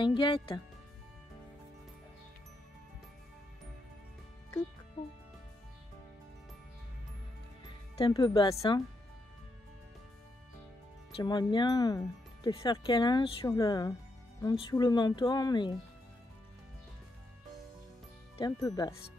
distinguette. Coucou. T'es un peu basse, hein? J'aimerais bien te faire câlin sur en dessous le menton, mais t'es un peu basse.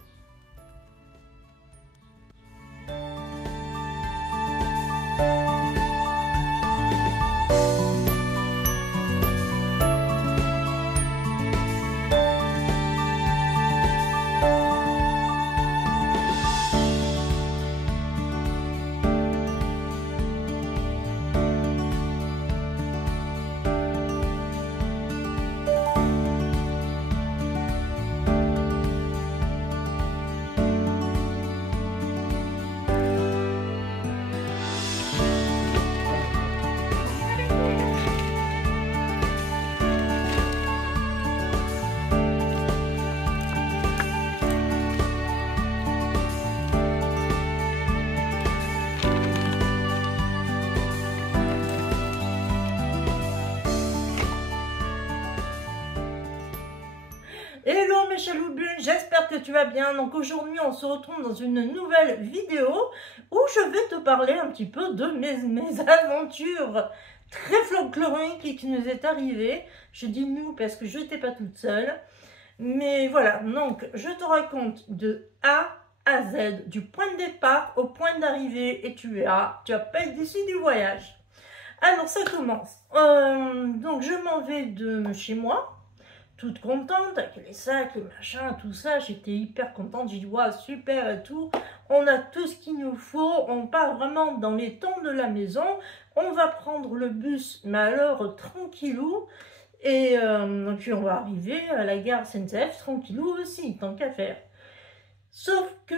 Hello mes chaloubules, j'espère que tu vas bien. Donc aujourd'hui on se retrouve dans une nouvelle vidéo où je vais te parler un petit peu de mes aventures très folkloriques qui nous est arrivées. Je dis nous parce que je n'étais pas toute seule. Mais voilà, donc je te raconte de A à Z, du point de départ au point d'arrivée, et tu verras, tu vas pas être déçu du voyage. Alors ça commence. Donc je m'en vais de chez moi. Toute contente avec les sacs, les machins, tout ça. J'étais hyper contente. J'ai dit, waouh, super et tout. On a tout ce qu'il nous faut. On part vraiment dans les temps de la maison. On va prendre le bus, mais alors tranquillou. Et puis on va arriver à la gare SNCF tranquillou aussi, tant qu'à faire. Sauf que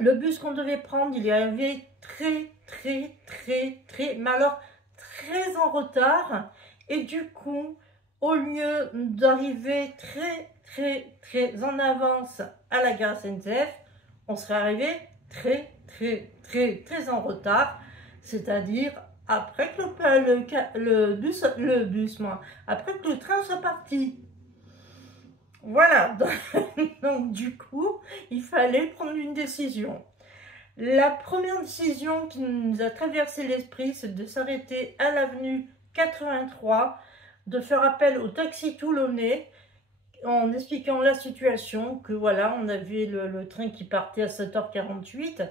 le bus qu'on devait prendre, il est arrivé très, mais alors très en retard. Et du coup, au lieu d'arriver très en avance à la gare SNCF, on serait arrivé très en retard, c'est-à-dire après que après que le train soit parti. Voilà, donc du coup, il fallait prendre une décision. La première décision qui nous a traversé l'esprit, c'est de s'arrêter à l'avenue 83, de faire appel au taxi toulonnais en expliquant la situation, que voilà, on avait le train qui partait à 7h48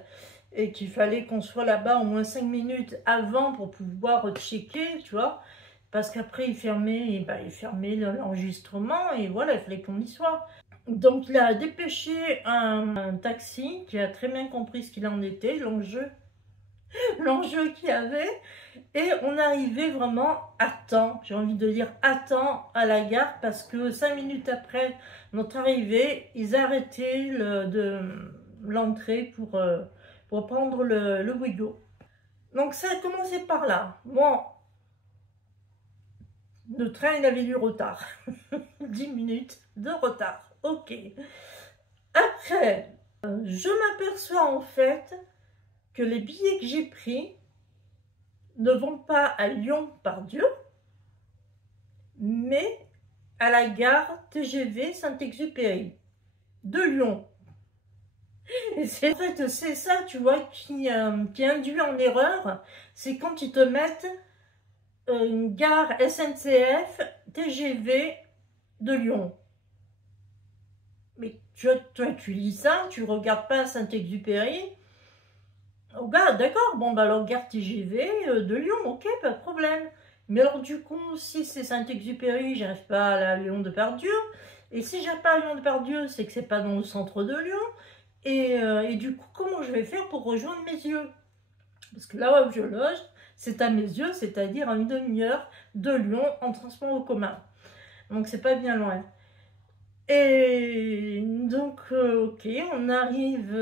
et qu'il fallait qu'on soit là-bas au moins 5 minutes avant pour pouvoir checker, tu vois, parce qu'après il fermait l'enregistrement et voilà, il fallait qu'on y soit. Donc il a dépêché un taxi qui a très bien compris ce qu'il en était, l'enjeu qu'il y avait, et on arrivait vraiment à temps, j'ai envie de dire à temps à la gare, parce que 5 minutes après notre arrivée, ils arrêtaient l'entrée pour prendre le Ouigo. Donc ça a commencé par là. Bon, le train il avait du retard, 10 minutes de retard, ok. Après, je m'aperçois en fait que les billets que j'ai pris ne vont pas à Lyon-Part-Dieu, mais à la gare TGV Saint-Exupéry de Lyon. Et en fait, c'est ça, tu vois, qui induit en erreur, c'est quand ils te mettent une gare SNCF TGV de Lyon. Mais toi, tu lis ça, tu regardes pas Saint-Exupéry. Oh bah d'accord, bon bah alors gare TGV de Lyon, ok, pas de problème. Mais alors du coup, si c'est Saint-Exupéry, j'arrive pas à la Lyon-Depardieu. Et si j'arrive pas à Lyon-Depardieu, c'est que c'est pas dans le centre de Lyon. Et du coup, comment je vais faire pour rejoindre mes yeux? Parce que là où je loge, c'est à mes yeux, c'est-à-dire à une demi-heure de Lyon en transport en commun. Donc c'est pas bien loin. Et donc, ok, on arrive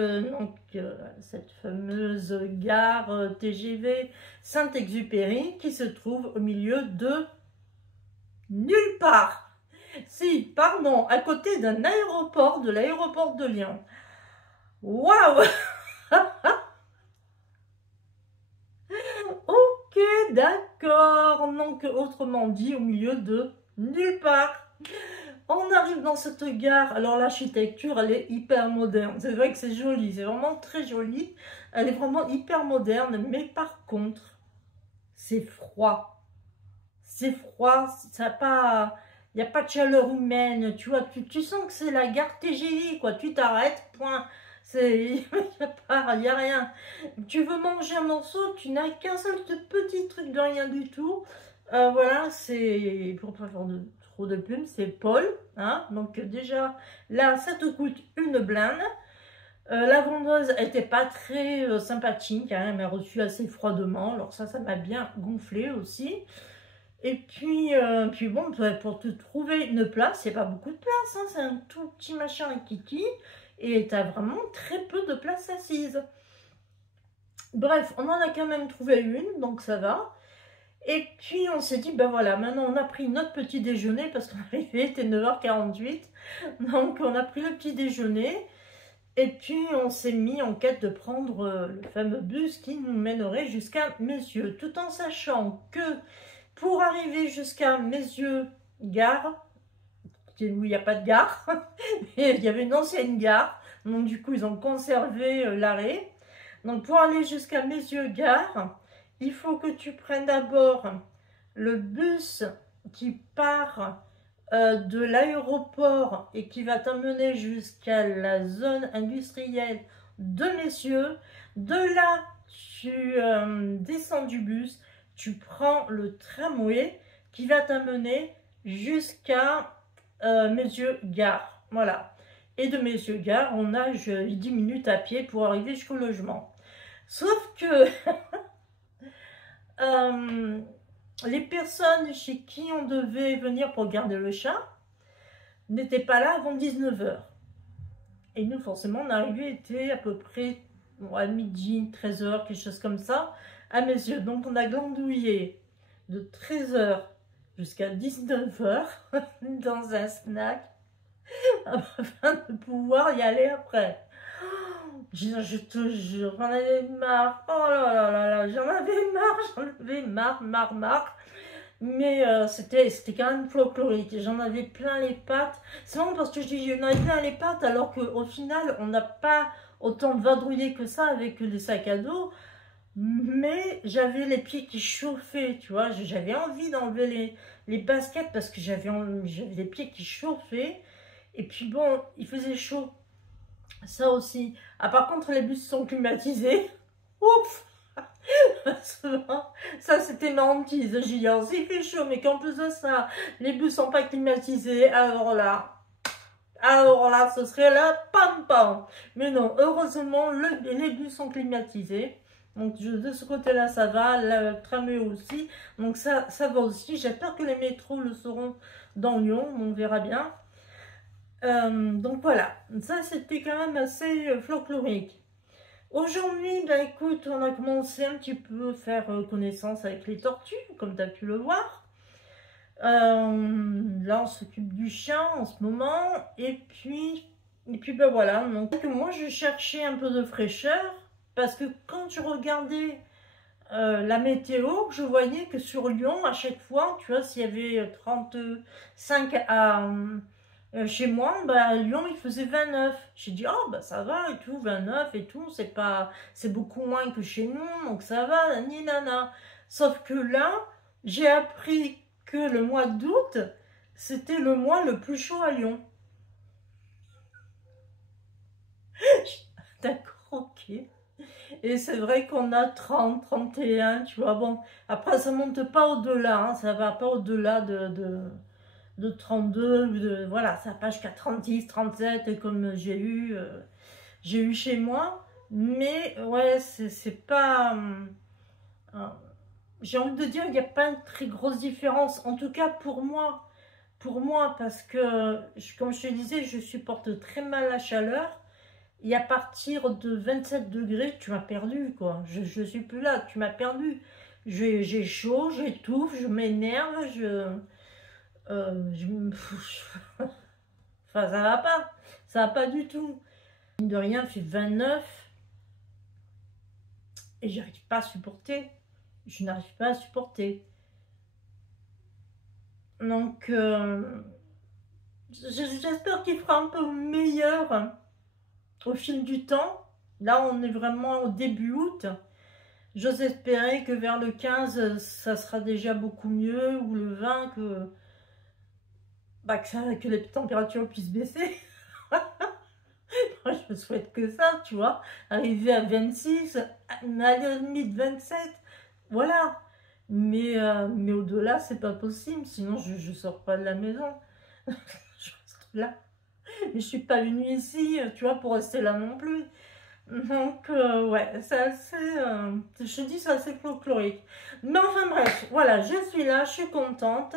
à cette fameuse gare TGV Saint-Exupéry qui se trouve au milieu de nulle part. Si, pardon, à côté d'un aéroport, de l'aéroport de Lyon. Waouh! Ok, d'accord. Donc, autrement dit, au milieu de nulle part. On arrive dans cette gare. Alors l'architecture, elle est hyper moderne. C'est vrai que c'est joli, c'est vraiment très joli. Elle est vraiment hyper moderne, mais par contre, c'est froid. C'est froid, ça pas... Il n'y a pas de chaleur humaine, tu vois, tu sens que c'est la gare TGI, quoi. Tu t'arrêtes, point. Il n'y a rien. Tu veux manger un morceau, tu n'as qu'un seul petit truc de rien du tout. Voilà, c'est, pour pas faire trop de pub, c'est Paul. Hein, donc déjà, là, ça te coûte une blinde. La vendeuse n'était pas très sympathique, hein, elle m'a reçu assez froidement. Alors ça m'a bien gonflé aussi. Et puis bon, pour te trouver une place, il n'y a pas beaucoup de place, hein, c'est un tout petit machin kiki, et tu as vraiment très peu de place assise. Bref, on en a quand même trouvé une, donc ça va. Et puis on s'est dit, ben voilà, maintenant on a pris notre petit déjeuner, parce qu'on arrivait, il était 9h48, donc on a pris le petit déjeuner, et puis on s'est mis en quête de prendre le fameux bus qui nous mènerait jusqu'à Messieux, tout en sachant que pour arriver jusqu'à Messieux gare, où il n'y a pas de gare, il y avait une ancienne gare, donc du coup ils ont conservé l'arrêt. Donc pour aller jusqu'à Messieux gare, il faut que tu prennes d'abord le bus qui part de l'aéroport et qui va t'emmener jusqu'à la zone industrielle de Messieux. De là, tu descends du bus, tu prends le tramway qui va t'amener jusqu'à Messieux gare. Voilà. Et de Messieux gare, on a 10 minutes à pied pour arriver jusqu'au logement. Sauf que les personnes chez qui on devait venir pour garder le chat n'étaient pas là avant 19h. Et nous, forcément, on arrivait, était à peu près à midi, 13h, quelque chose comme ça, à Messieux. Donc, on a glandouillé de 13h jusqu'à 19h dans un snack afin de pouvoir y aller après. Je te jure, j'en avais marre. Oh là là là là, j'en avais marre. Mais c'était quand même folklorique. J'en avais plein les pattes. C'est vraiment parce que je dis j'en avais plein les pattes alors qu'au final, on n'a pas autant vadrouillé que ça avec les sacs à dos. Mais j'avais les pieds qui chauffaient, tu vois. J'avais envie d'enlever les baskets parce que j'avais les pieds qui chauffaient. Et puis bon, il faisait chaud. Ça aussi. Ah, par contre, les bus sont climatisés. Ouf! Ça, c'était ma hantise. J'ai dit, il fait chaud, mais qu'en plus de ça, les bus sont pas climatisés. Alors là, ce serait la pam-pam. Mais non, heureusement, les bus sont climatisés. Donc, de ce côté-là, ça va. Le tramway aussi. Donc, ça va aussi. J'espère que les métros le seront dans Lyon. On verra bien. Donc voilà, ça c'était quand même assez folklorique. Aujourd'hui, ben écoute, on a commencé un petit peu à faire connaissance avec les tortues, comme tu as pu le voir. Là, on s'occupe du chien en ce moment. Et puis ben voilà. Donc moi, je cherchais un peu de fraîcheur. Parce que quand je regardais la météo, je voyais que sur Lyon, à chaque fois, tu vois, s'il y avait 35 à... chez moi, bah, Lyon, il faisait 29. J'ai dit, oh, bah, ça va et tout, 29 et tout, c'est beaucoup moins que chez nous, donc ça va, ni nana. Sauf que là, j'ai appris que le mois d'août, c'était le mois le plus chaud à Lyon. D'accord, ok. Et c'est vrai qu'on a 30, 31, tu vois, bon, après, ça monte pas au-delà, hein, ça va pas au-delà de 32, voilà, ça va jusqu'à 36, 37 comme j'ai eu chez moi. Mais ouais, c'est pas... j'ai envie de dire qu'il n'y a pas une très grosse différence. En tout cas pour moi, parce que, comme je te disais, je supporte très mal la chaleur. Et à partir de 27 degrés, tu m'as perdu, quoi. Je suis plus là, tu m'as perdu. J'ai chaud, j'étouffe, je m'énerve, enfin, ça va pas du tout. Mine de rien, il fait 29 et j'arrive pas à supporter. Je n'arrive pas à supporter. Donc, j'espère qu'il fera un peu meilleur au fil du temps. Là, on est vraiment au début août. J'ose espérer que vers le 15, ça sera déjà beaucoup mieux, ou le 20, que les températures puissent baisser. Moi, je me souhaite que ça, tu vois. Arriver à 26, à la limite 27, voilà. Mais au-delà, c'est pas possible, sinon je sors pas de la maison. Je reste là. Mais je suis pas venue ici, tu vois, pour rester là non plus. Donc, ouais, c'est assez, je dis c'est assez folklorique. Mais enfin bref, voilà, je suis là, je suis contente.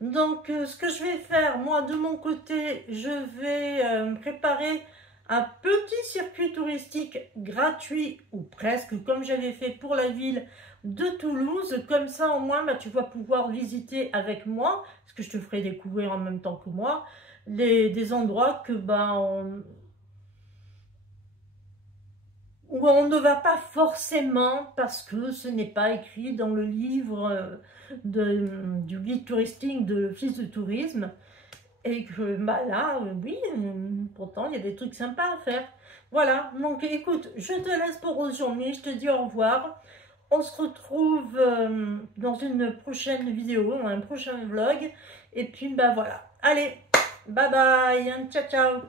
Donc, ce que je vais faire, moi, de mon côté, je vais me préparer un petit circuit touristique gratuit, ou presque, comme j'avais fait pour la ville de Toulouse. Comme ça, au moins, bah, tu vas pouvoir visiter avec moi, parce que je te ferai découvrir en même temps que moi, des endroits que, bah, où on ne va pas forcément parce que ce n'est pas écrit dans le livre du guide touristique de l'Office de tourisme. Et que bah là, oui, pourtant il y a des trucs sympas à faire. Voilà, donc écoute, je te laisse pour aujourd'hui, je te dis au revoir. On se retrouve dans une prochaine vidéo, un prochain vlog. Et puis bah voilà, allez, bye bye, ciao ciao.